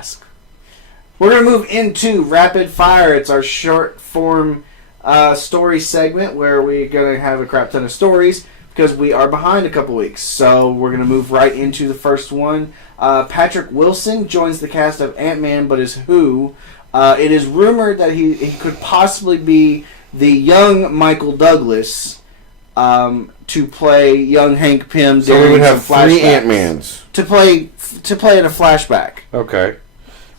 ask. We're going to move into Rapid Fire. It's our short form story segment where we're going to have a crap ton of stories because we are behind a couple weeks. So we're going to move right into the first one. Patrick Wilson joins the cast of Ant-Man, but is who? It is rumored that he could possibly be the young Michael Douglas to play young Hank Pym. So we would have 3 Ant-Mans to play in a flashback. Okay.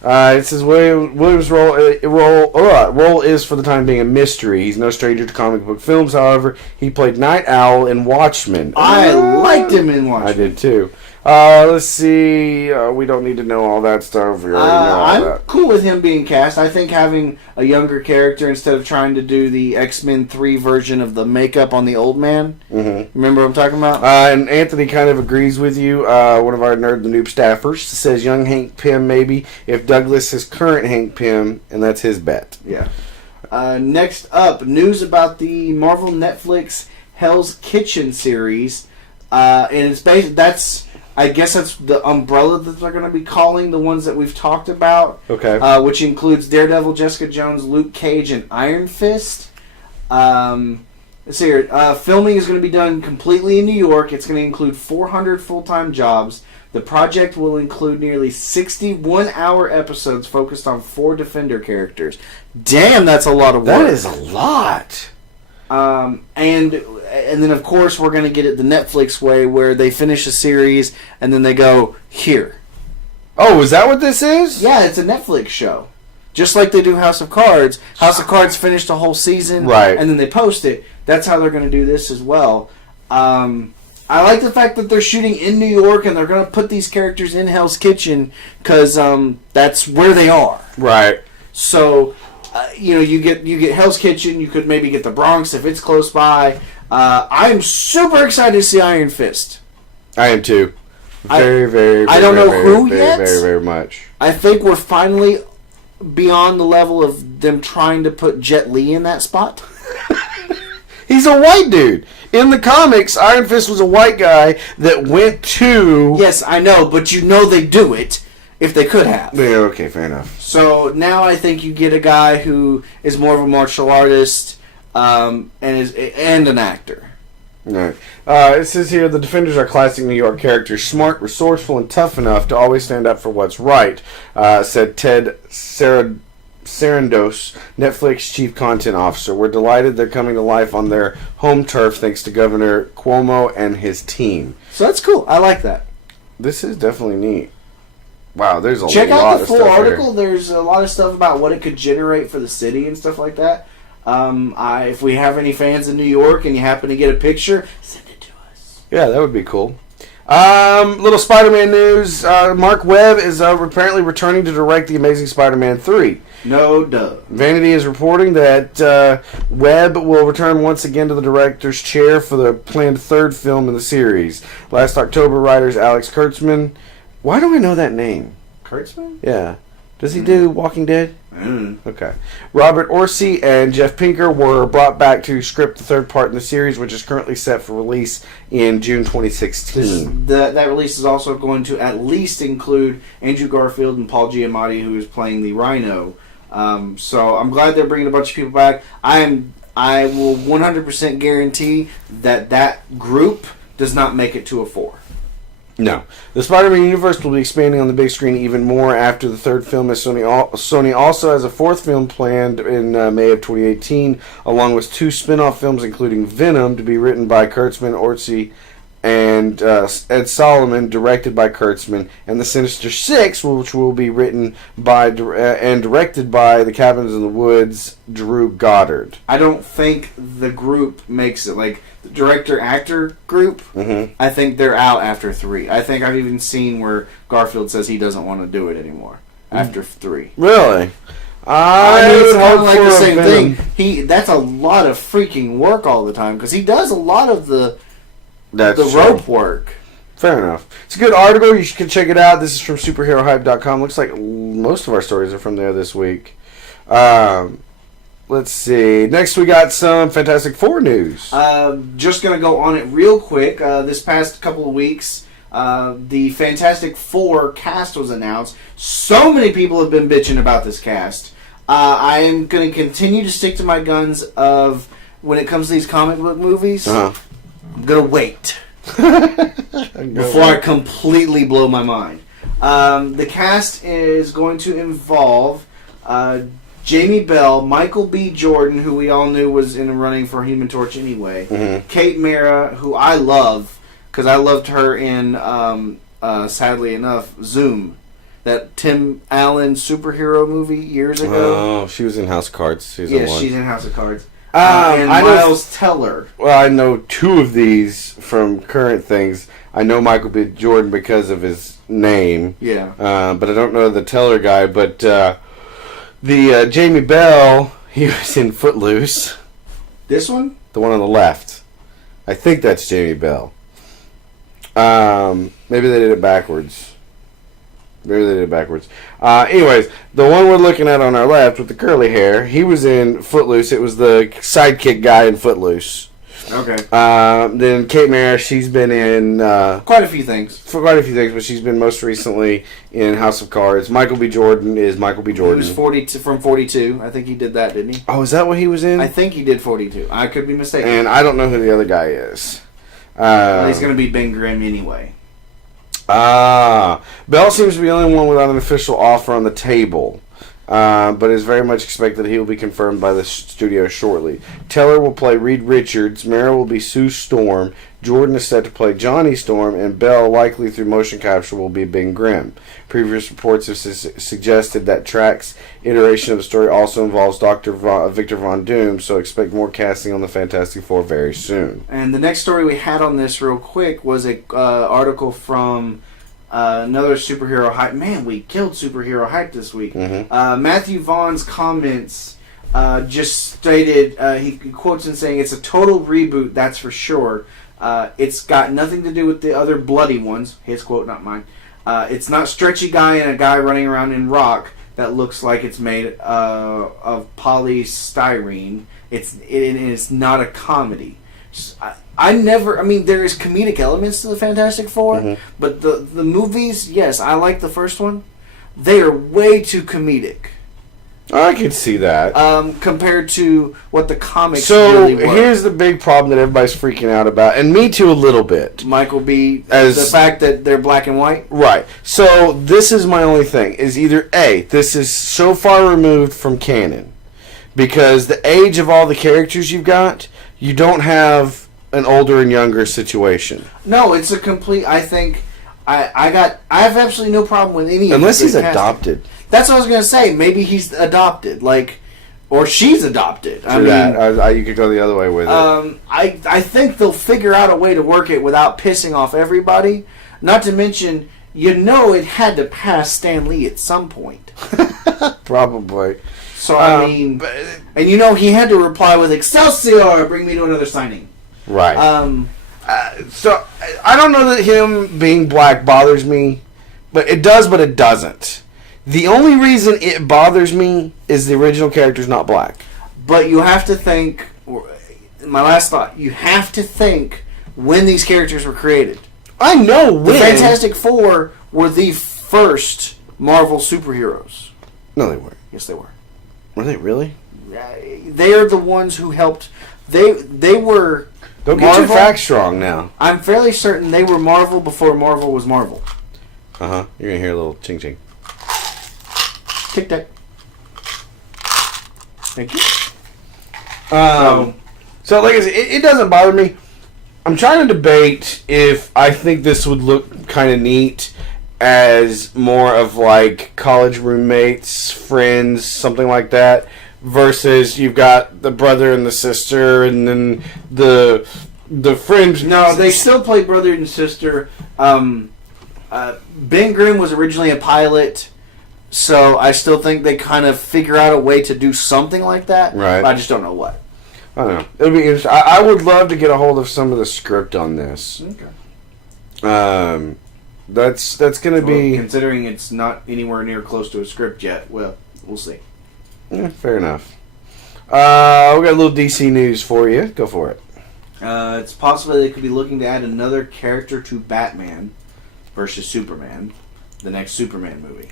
It says Williams' role is for the time being a mystery. He's no stranger to comic book films. However, he played Night Owl in Watchmen. I liked him in Watchmen. I did too. Let's see. We don't need to know all that stuff. We already know all I'm that. cool with him being cast. I think having a younger character instead of trying to do the X-Men 3 version of the makeup on the old man. Mm-hmm. Remember what I'm talking about? And Anthony kind of agrees with you. One of our Nerd the Noob staffers says young Hank Pym maybe if Douglas is current Hank Pym, and that's his bet. Yeah. Next up, news about the Marvel Netflix Hell's Kitchen series. And it's based. I guess that's the umbrella that they're going to be calling the ones that we've talked about. Okay. Which includes Daredevil, Jessica Jones, Luke Cage, and Iron Fist. Let's see here. Filming is going to be done completely in New York. It's going to include 400 full-time jobs. The project will include nearly 60 one-hour episodes focused on 4 Defender characters. Damn, that's a lot of work. That is a lot. And then, of course, we're going to get it the Netflix way where they finish a series and then they go, here. Oh, is that what this is? Yeah, it's a Netflix show. Just like they do House of Cards. House of Cards finished a whole season. Right. And then they post it. That's how they're going to do this as well. I like the fact that they're shooting in New York and they're going to put these characters in Hell's Kitchen because that's where they are. Right. So... you get Hell's Kitchen. You could maybe get the Bronx if it's close by. I'm super excited to see Iron Fist. I am too. Very. I don't know who yet. Very much. I think we're finally beyond the level of them trying to put Jet Li in that spot. He's a white dude. In the comics, Iron Fist was a white guy that went to... Yes, I know, but they do it if they could have. Yeah, okay, fair enough. So now I think you get a guy who is more of a martial artist and an actor. Right. It says here the Defenders are classic New York characters, smart, resourceful, and tough enough to always stand up for what's right, said Ted Sarandos, Netflix chief content officer. We're delighted they're coming to life on their home turf thanks to Governor Cuomo and his team. So that's cool. I like that. This is definitely neat. Wow, there's a lot of stuff. Check out the full article. Here. There's a lot of stuff about what it could generate for the city and stuff like that. If we have any fans in New York and you happen to get a picture, send it to us. Yeah, that would be cool. Little Spider-Man news. Marc Webb is apparently returning to direct The Amazing Spider-Man 3. No duh. Vanity is reporting that Webb will return once again to the director's chair for the planned 3rd film in the series. Last October, writers Alex Kurtzman... Why do I know that name? Kurtzman? Yeah. Does he do Walking Dead? Mm. Okay. Robert Orci and Jeff Pinker were brought back to script the 3rd part in the series, which is currently set for release in June 2016. That release is also going to at least include Andrew Garfield and Paul Giamatti, who is playing the Rhino. So I'm glad they're bringing a bunch of people back. I will 100% guarantee that group does not make it to a 4. No. The Spider-Man universe will be expanding on the big screen even more after the 3rd film, as Sony also has a 4th film planned in May of 2018, along with 2 spin-off films including Venom, to be written by Kurtzman, Orci, and Ed Solomon, directed by Kurtzman, and The Sinister Six, which will be written by and directed by The Cabins in the Woods, Drew Goddard. I don't think the group makes it. Like, the director-actor group, I think they're out after 3. I think I've even seen where Garfield says he doesn't want to do it anymore after 3. Really? I mean, it's kind of like the same thing. That's a lot of freaking work all the time, because he does a lot of the rope work. Fair enough. It's a good article. You can check it out. This is from superherohype.com. Looks like most of our stories are from there this week. Let's see. Next, we got some Fantastic Four news. Just going to go on it real quick. This past couple of weeks, The Fantastic Four cast was announced. So many people have been bitching about this cast. I am going to continue to stick to my guns of when it comes to these comic book movies. I'm going to wait before I completely blow my mind. The cast is going to involve Jamie Bell, Michael B. Jordan, who we all knew was in the running for Human Torch anyway, Kate Mara, who I love, because I loved her in, sadly enough, Zoom. That Tim Allen superhero movie years ago. Oh, she was in House of Cards season 1. Yeah, she's in House of Cards. And Miles Teller. Well, I know 2 of these from current things. I know Michael B. Jordan because of his name. Yeah. But I don't know the Teller guy. But the Jamie Bell, he was in Footloose. This one? The one on the left. I think that's Jamie Bell. Maybe they did it backwards. Anyways, the one we're looking at on our left with the curly hair, he was in Footloose. It was the sidekick guy in Footloose. Okay. Then Kate Mara, she's been in quite a few things. But she's been most recently in House of Cards. Michael B. Jordan is Michael B. Jordan. He was 42, from 42. I think he did that, didn't he? Oh, is that what he was in? I think he did 42. I could be mistaken. And I don't know who the other guy is. He's going to be Ben Grimm anyway. Bell seems to be the only one without an official offer on the table, but is very much expected he will be confirmed by the studio shortly. Teller will play Reed Richards, Mara will be Sue Storm, Jordan is set to play Johnny Storm, and Bell, likely through motion capture, will be Ben Grimm. Previous reports have suggested that Track's iteration of the story also involves Victor Von Doom, so expect more casting on the Fantastic Four very soon. And the next story we had on this real quick was a article from another superhero hype. Man, we killed superhero hype this week. Matthew Vaughn's comments just stated, he quotes in saying, "It's a total reboot, that's for sure. It's got nothing to do with the other bloody ones." His quote, not mine. It's not stretchy guy and a guy running around in rock that looks like it's made of polystyrene. It's not a comedy. I mean, there is comedic elements to the Fantastic Four, but the movies, yes, I like the first one. They are way too comedic. I could see that. Compared to what the comics so really were. Here's the big problem that everybody's freaking out about, and me too a little bit. Michael B. The fact that they're black and white? Right. So this is my only thing, is either A, this is so far removed from canon, because the age of all the characters you've got, you don't have an older and younger situation. No, it's a complete, I think, I have absolutely no problem with any of unless he's casting. adopted. That's what I was going to say. Maybe he's adopted, or she's adopted. I mean, you could go the other way with it. I think they'll figure out a way to work it without pissing off everybody. Not to mention, it had to pass Stan Lee at some point. Probably. So, I mean, and he had to reply with "Excelsior, bring me to another signing." Right. So, I don't know that him being black bothers me, but it does, but it doesn't. The only reason it bothers me is the original character's not black. But you have to think, my last thought, you have to think when these characters were created. I know when. The Fantastic Four were the first Marvel superheroes. No, they weren't. Yes, they were. Were they really? They are the ones who helped. They were. Don't get your facts wrong now. I'm fairly certain they were Marvel before Marvel was Marvel. You're gonna hear a little ching ching. Tic tac. Thank you. So like I said, it doesn't bother me. I'm trying to debate if I think this would look kind of neat as more of like college roommates, friends, something like that, versus you've got the brother and the sister, and then the friends. No, they still play brother and sister. Ben Grimm was originally a pilot. So I still think they kind of figure out a way to do something like that. Right. I just don't know what. I don't know. It'll be interesting. I would love to get a hold of some of the script on this. Okay. That's going to be... Considering it's not anywhere near close to a script yet, well, we'll see. Yeah, fair enough. We got a little DC news for you. Go for it. It's possible they could be looking to add another character to Batman. versus Superman, the next Superman movie.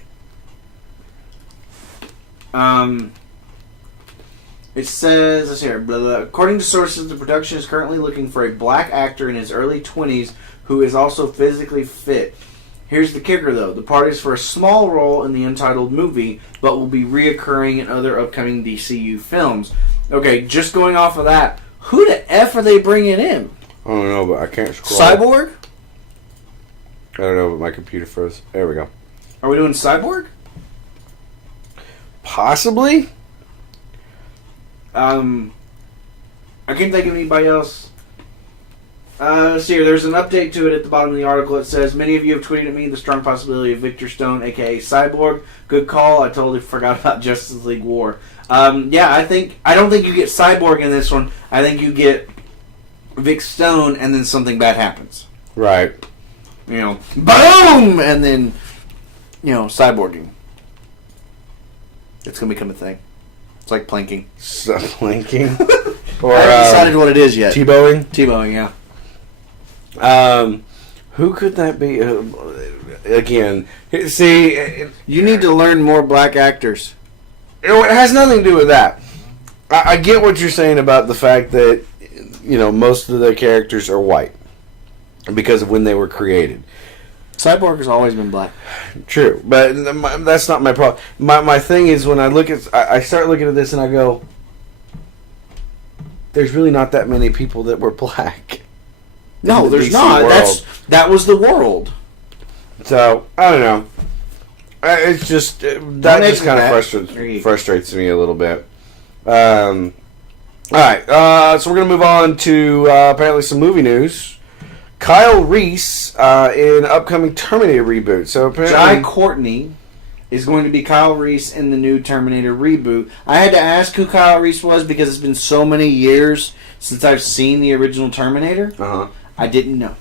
It says, let's hear, blah, blah. According to sources, the production is currently looking for a black actor in his early 20s who is also physically fit. Here's the kicker, though. The part is for a small role in the untitled movie, but will be reoccurring in other upcoming DCU films. Okay, just going off of that, who the F are they bringing in? I don't know, but I can't scroll. Cyborg? I don't know, but my computer froze. There we go. Are we doing Cyborg? Possibly? I can't think of anybody else. Let's see here. There's an update to it at the bottom of the article. It says, many of you have tweeted at me the strong possibility of Victor Stone, a.k.a. Cyborg. Good call. I totally forgot about Justice League War. I don't think you get Cyborg in this one. I think you get Vic Stone and then something bad happens. Right. Boom! And then, cyborging. It's going to become a thing. It's like planking. Planking? Or, I haven't decided what it is yet. T-bowing? T-bowing, yeah. Who could that be? Again, see... You need to learn more black actors. It has nothing to do with that. I get what you're saying about the fact that, most of the characters are white. Because of when they were created. Cyborg has always been black. True, but that's not my problem. My thing is when I start looking at this and I go, there's really not that many people that were black. No, there's not. That was the world. So I don't know. It's just that just kind of frustrates me a little bit. All right, so we're gonna move on to apparently some movie news. Kyle Reese in upcoming Terminator reboot. So apparently, Jai Courtney is going to be Kyle Reese in the new Terminator reboot. I had to ask who Kyle Reese was because it's been so many years since I've seen the original Terminator. I didn't know.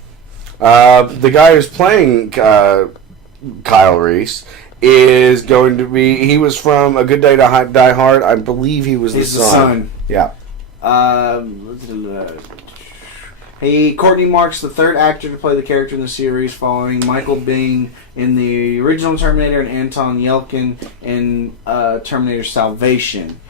The guy who's playing Kyle Reese is going to be. He was from A Good Day to Die Hard. I believe he was the son. Yeah. Courtney marks the third actor to play the character in the series, following Michael Biehn in the original Terminator and Anton Yelchin in Terminator Salvation.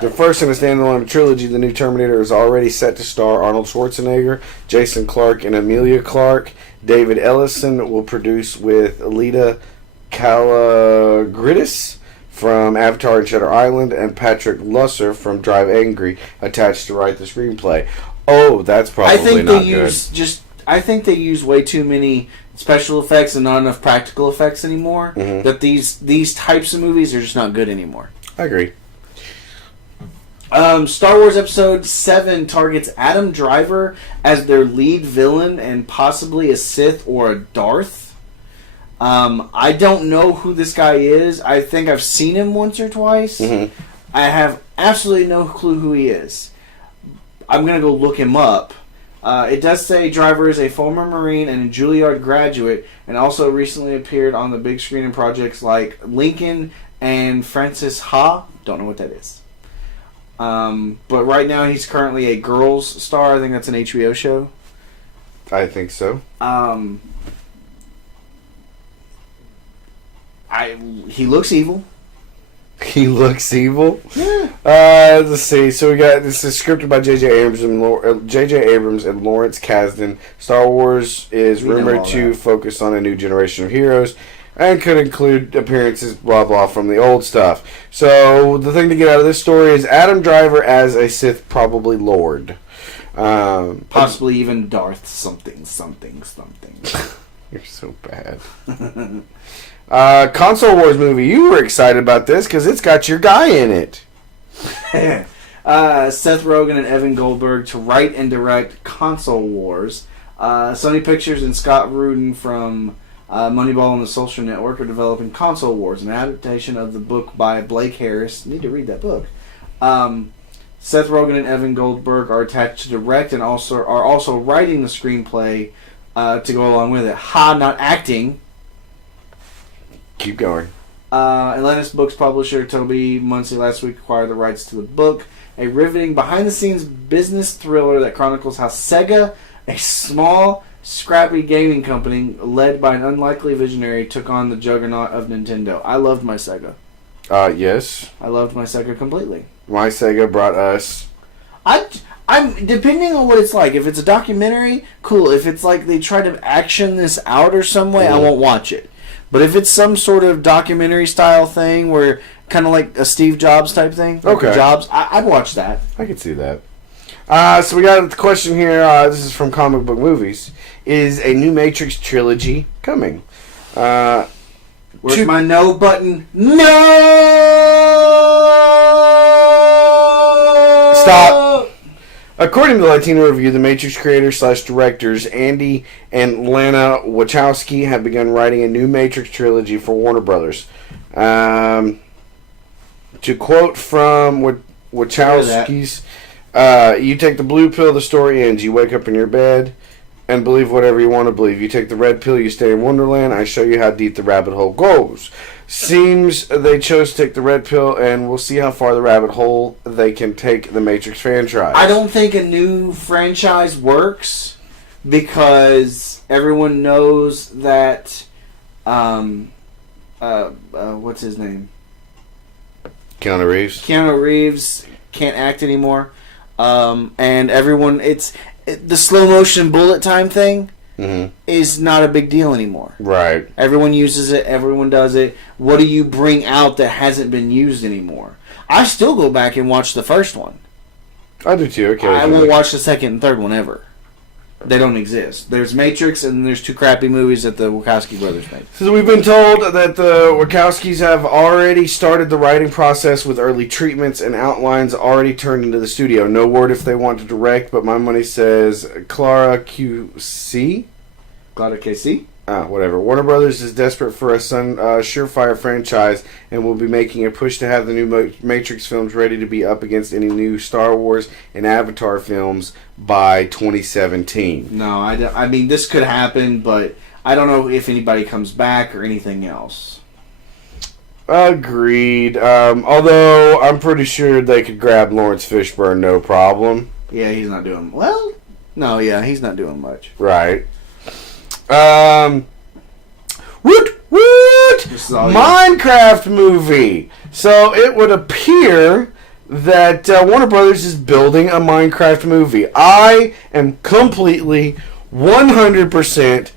The first in a standalone trilogy, the new Terminator is already set to star Arnold Schwarzenegger, Jason Clarke, and Emilia Clarke. David Ellison will produce with Alita Kalogridis from Avatar and Shutter Island, and Patrick Lusser from Drive Angry attached to write the screenplay. Oh, that's probably not good. I think they use way too many special effects and not enough practical effects anymore. Mm-hmm. That these types of movies are just not good anymore. I agree. Star Wars Episode 7 targets Adam Driver as their lead villain and possibly a Sith or a Darth. I don't know who this guy is. I think I've seen him once or twice. Mm-hmm. I have absolutely no clue who he is. I'm going to go look him up. It does say Driver is a former Marine and a Juilliard graduate, and also recently appeared on the big screen in projects like Lincoln and Francis Ha. Don't know what that is. But right now he's currently a Girls star. I think that's an HBO show. I think so. He looks evil. He looks evil? Yeah. Let's see. So we got, this is scripted by J.J. Abrams and Lawrence Kasdan. Star Wars is rumored to focus on a new generation of heroes and could include appearances, blah, blah, from the old stuff. So the thing to get out of this story is Adam Driver as a Sith, probably Lord. Possibly even Darth something. You're so bad. Console Wars movie. You were excited about this because it's got your guy in it. Seth Rogen and Evan Goldberg to write and direct Console Wars. Sony Pictures and Scott Rudin from Moneyball and the Social Network are developing Console Wars, an adaptation of the book by Blake Harris. Need to read that book. Seth Rogen and Evan Goldberg are attached to direct and are also writing the screenplay to go along with it. Not acting. Keep going. Atlantis Books publisher Toby Munsey last week acquired the rights to the book, a riveting behind-the-scenes business thriller that chronicles how Sega, a small scrappy gaming company led by an unlikely visionary took on the juggernaut of Nintendo. I loved my Sega. Yes. I loved my Sega completely. My Sega brought us. I'm depending on what it's like. If it's a documentary, cool. If it's like they try to action this out or some way, I won't watch it. But if it's some sort of documentary style thing where kind of like a Steve Jobs type thing, like okay, Jobs, I'd watch that. I could see that. So we got a question here. This is from Comic Book Movies. Is a new Matrix trilogy coming? Where's my no button? No! Stop! According to Latino Review, the Matrix creators/directors Andy and Lana Wachowski have begun writing a new Matrix trilogy for Warner Brothers. To quote from Wachowski's, you take the blue pill, the story ends. You wake up in your bed and believe whatever you want to believe. You take the red pill, you stay in Wonderland. I show you how deep the rabbit hole goes. Seems they chose to take the red pill, and we'll see how far the rabbit hole they can take the Matrix franchise. I don't think a new franchise works because everyone knows that what's his name? Keanu Reeves. Keanu Reeves can't act anymore. And everyone, the slow motion bullet time thing is not a big deal anymore. Right. Everyone uses it. Everyone does it. What do you bring out that hasn't been used anymore? I still go back and watch the first one. I do too. Okay. I won't watch the second and third one ever. They don't exist. There's Matrix and there's two crappy movies that the Wachowski brothers made. So we've been told that the Wachowskis have already started the writing process with early treatments and outlines already turned into the studio. No word if they want to direct, but my money says Clara QC? Clara KC? Whatever. Warner Brothers is desperate for a surefire franchise and will be making a push to have the new Matrix films ready to be up against any new Star Wars and Avatar films by 2017. No, I mean, this could happen, but I don't know if anybody comes back or anything else. Agreed. Although, I'm pretty sure they could grab Lawrence Fishburne, no problem. Yeah, he's not doing... Well, no, yeah, he's not doing much. Right. Woot! Minecraft movie. So it would appear that Warner Brothers is building a Minecraft movie. I am completely 100%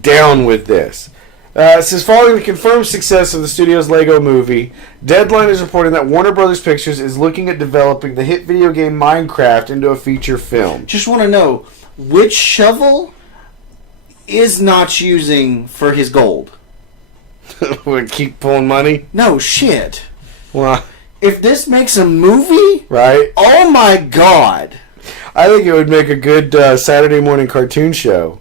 down with this. It says, following the confirmed success of the studio's Lego movie, Deadline is reporting that Warner Brothers Pictures is looking at developing the hit video game Minecraft into a feature film. Just want to know, which shovel is Notch using for his gold? Would keep pulling money? No, shit. Well, if this makes a movie, right? Oh my god! I think it would make a good Saturday morning cartoon show.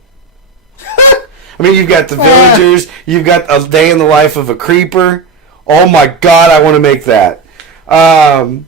I mean, you've got the villagers, you've got a day in the life of a creeper. Oh my god, I want to make that. Oh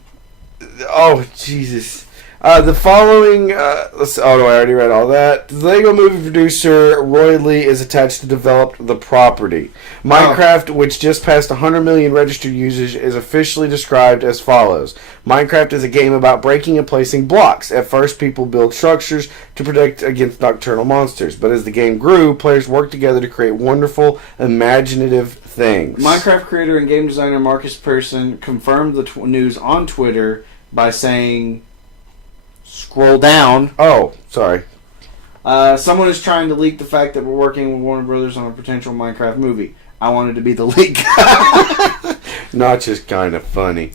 Jesus. The following... no, I already read all that. The Lego movie producer Roy Lee is attached to develop the property. Minecraft, which just passed 100 million registered users, is officially described as follows. Minecraft is a game about breaking and placing blocks. At first, people build structures to protect against nocturnal monsters. But as the game grew, players worked together to create wonderful, imaginative things. Minecraft creator and game designer Marcus Persson confirmed the news on Twitter by saying... Scroll down. Oh, sorry. Someone is trying to leak the fact that we're working with Warner Brothers on a potential Minecraft movie. I wanted to be the leak. Not just kind of funny.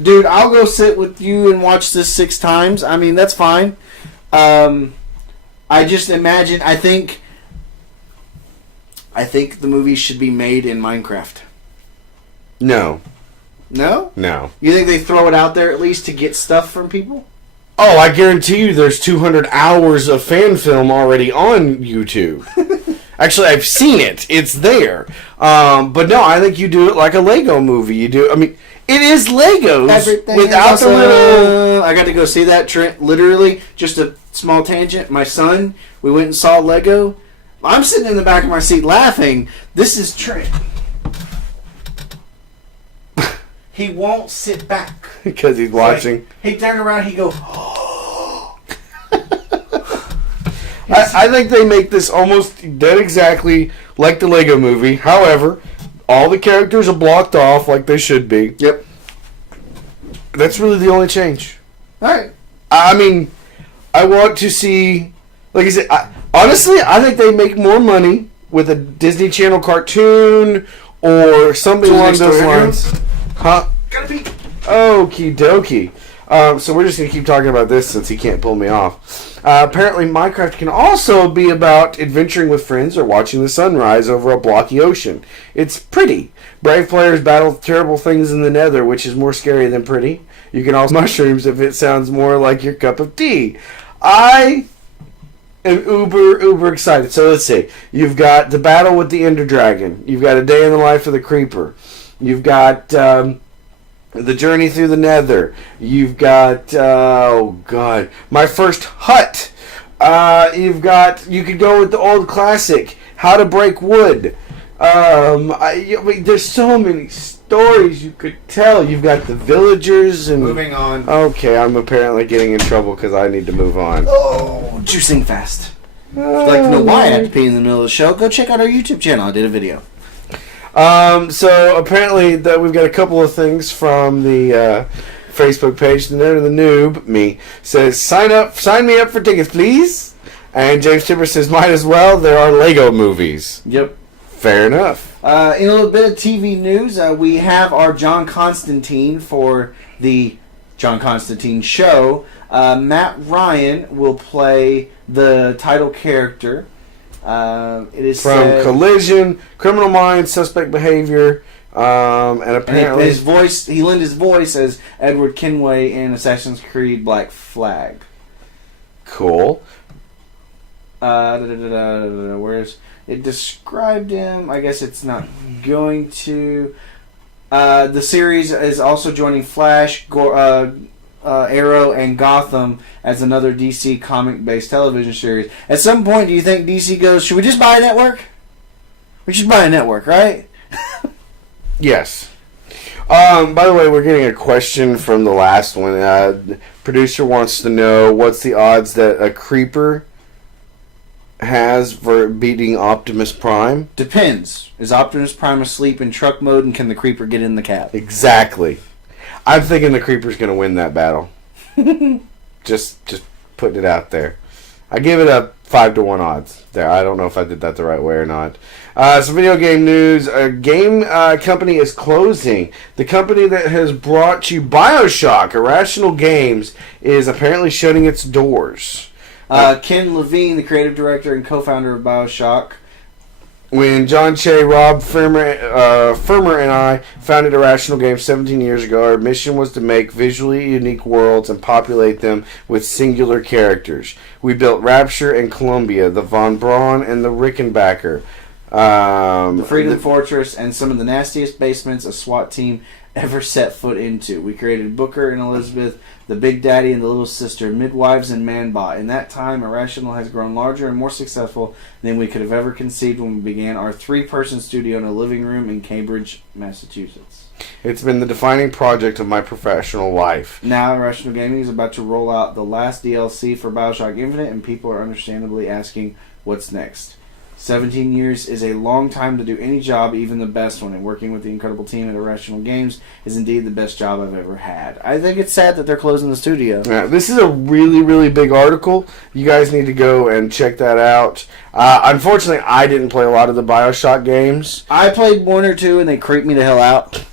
Dude, I'll go sit with you and watch this 6 times. I mean, that's fine. I just imagine... I think the movie should be made in Minecraft. No. No? No. You think they throw it out there at least to get stuff from people? Oh, I guarantee you there's 200 hours of fan film already on YouTube. Actually, I've seen it. It's there. But no, I think you do it like a Lego movie. You do... I mean, it is Legos Everything without the little... I got to go see that. Literally, just a small tangent. My son, we went and saw Lego. I'm sitting in the back of my seat laughing. This is Trent. He won't sit back. Because he's watching. Like, he turned around, he go, I think they make this almost dead exactly like the Lego movie. However, all the characters are blocked off like they should be. Yep. That's really the only change. All right. I mean, I want to see... Like I said, honestly, I think they make more money with a Disney Channel cartoon or something along those lines. Huh? Gotta be. Okie dokie. So we're just going to keep talking about this since he can't pull me off. Apparently, Minecraft can also be about adventuring with friends or watching the sunrise over a blocky ocean. It's pretty. Brave players battle terrible things in the nether, which is more scary than pretty. You can also mushrooms if it sounds more like your cup of tea. I am uber excited. So let's see. You've got the battle with the Ender Dragon. You've got a day in the life of the Creeper. You've got... the journey through the nether. You've got, oh god, my first hut. You could go with the old classic, how to break wood. There's so many stories you could tell. You've got the villagers and... Moving on. Okay, I'm apparently getting in trouble because I need to move on. Oh, juicing fast. If you'd like to know why I had to pee in the middle of the show, go check out our YouTube channel. I did a video. So apparently that we've got a couple of things from the Facebook page. The Nerd of the Noob, me, says, sign me up for tickets, please. And James Tipper says, might as well. There are Lego movies. Yep. Fair enough. In a little bit of TV news, we have our John Constantine for the John Constantine show. Matt Ryan will play the title character. It is from Collision, Criminal Minds, Suspect Behavior, and apparently his voice. He lent his voice as Edward Kenway in Assassin's Creed Black Flag. Cool. Where's it described him? I guess it's not going to. The series is also joining Flash, Arrow, and Gotham as another DC comic-based television series. At some point, do you think DC goes, should we just buy a network? We should buy a network, right? Yes. By the way, we're getting a question from the last one. The producer wants to know what's the odds that a Creeper has for beating Optimus Prime? Depends. Is Optimus Prime asleep in truck mode, and can the Creeper get in the cab? Exactly. I'm thinking the Creeper's going to win that battle. just putting it out there. I give it a 5-1 odds. There, I don't know if I did that the right way or not. Some video game news. A game company is closing. The company that has brought you BioShock, Irrational Games, is apparently shutting its doors. Ken Levine, the creative director and co-founder of BioShock. When John Che, Rob Firmer, and I founded Irrational Games 17 years ago, our mission was to make visually unique worlds and populate them with singular characters. We built Rapture and Columbia, the Von Braun and the Rickenbacker. The Freedom Fortress, and some of the nastiest basements a SWAT team ever set foot into. We created Booker and Elizabeth, the Big Daddy and the Little Sister, Midwives and Manbot. In that time, Irrational has grown larger and more successful than we could have ever conceived when we began our 3-person studio in a living room in Cambridge, Massachusetts. It's been the defining project of my professional life. Now, Irrational Gaming is about to roll out the last DLC for BioShock Infinite, and people are understandably asking, what's next? 17 years is a long time to do any job, even the best one, and working with the incredible team at Irrational Games is indeed the best job I've ever had. I think it's sad that they're closing the studio. Yeah, this is a really, really big article. You guys need to go and check that out. Unfortunately, I didn't play a lot of the BioShock games. I played 1 or 2, and they creeped me the hell out.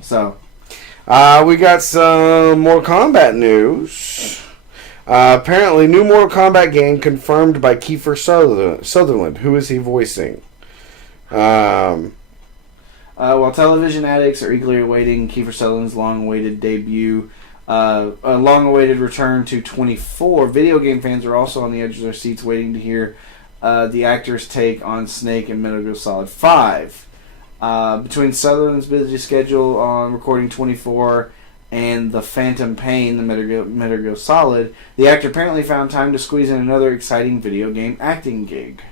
So, we got some Mortal Kombat news. Apparently, new Mortal Kombat game confirmed by Kiefer Sutherland. Who is he voicing? While television addicts are eagerly awaiting Kiefer Sutherland's long-awaited debut, a long-awaited return to 24, video game fans are also on the edge of their seats waiting to hear the actor's take on Snake and Metal Gear Solid 5. Between Sutherland's busy schedule on recording 24 and the Phantom Pain, the Metal Gear Solid, the actor apparently found time to squeeze in another exciting video game acting gig.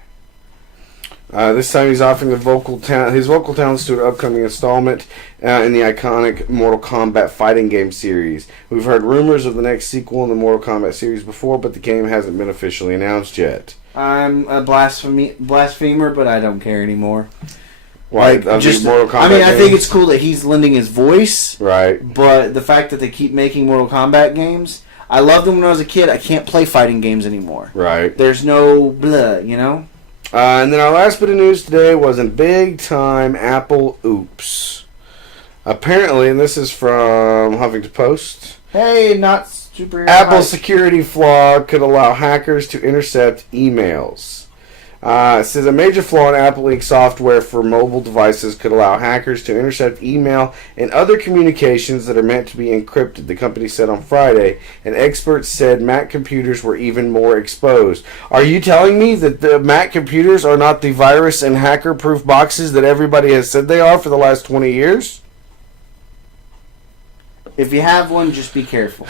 This time he's offering his vocal talents to an upcoming installment in the iconic Mortal Kombat fighting game series. We've heard rumors of the next sequel in the Mortal Kombat series before, but the game hasn't been officially announced yet. I'm a blasphemer, but I don't care anymore. Why? Like, just, Mortal Kombat I think it's cool that he's lending his voice. Right. But the fact that they keep making Mortal Kombat games, I loved them when I was a kid. I can't play fighting games anymore. Right. There's no blah, you know? And then our last bit of news today was a big-time Apple oops. Apparently, and this is from Huffington Post. Hey, not super. Apple's security flaw could allow hackers to intercept emails. It says a major flaw in Apple Inc. software for mobile devices could allow hackers to intercept email and other communications that are meant to be encrypted, the company said on Friday, and experts said Mac computers were even more exposed. Are you telling me that the Mac computers are not the virus and hacker-proof boxes that everybody has said they are for the last 20 years? If you have one, just be careful.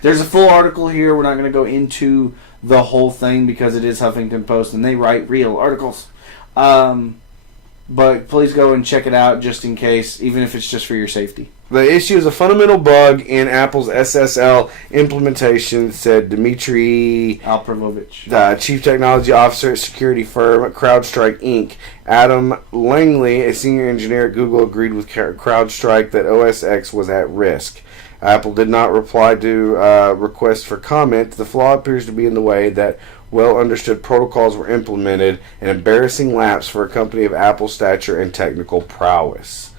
There's a full article here. We're not going to go into the whole thing because it is Huffington Post and they write real articles. But please go and check it out just in case, even if it's just for your safety. The issue is a fundamental bug in Apple's SSL implementation, said Dmitry Alperovich, Chief Technology Officer at security firm CrowdStrike Inc. Adam Langley, a senior engineer at Google, agreed with CrowdStrike that OS X was at risk. Apple did not reply to requests for comment. The flaw appears to be in the way that well-understood protocols were implemented, an embarrassing lapse for a company of Apple's stature and technical prowess.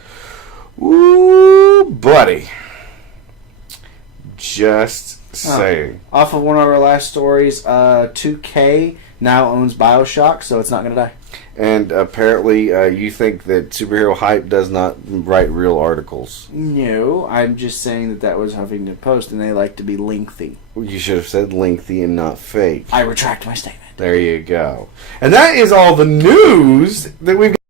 Ooh, buddy. Just saying. Off of one of our last stories, 2K now owns BioShock, so it's not going to die. And apparently you think that Superhero Hype does not write real articles. No, I'm just saying that was Huffington Post, and they like to be lengthy. You should have said lengthy and not fake. I retract my statement. There you go. And that is all the news that we've got.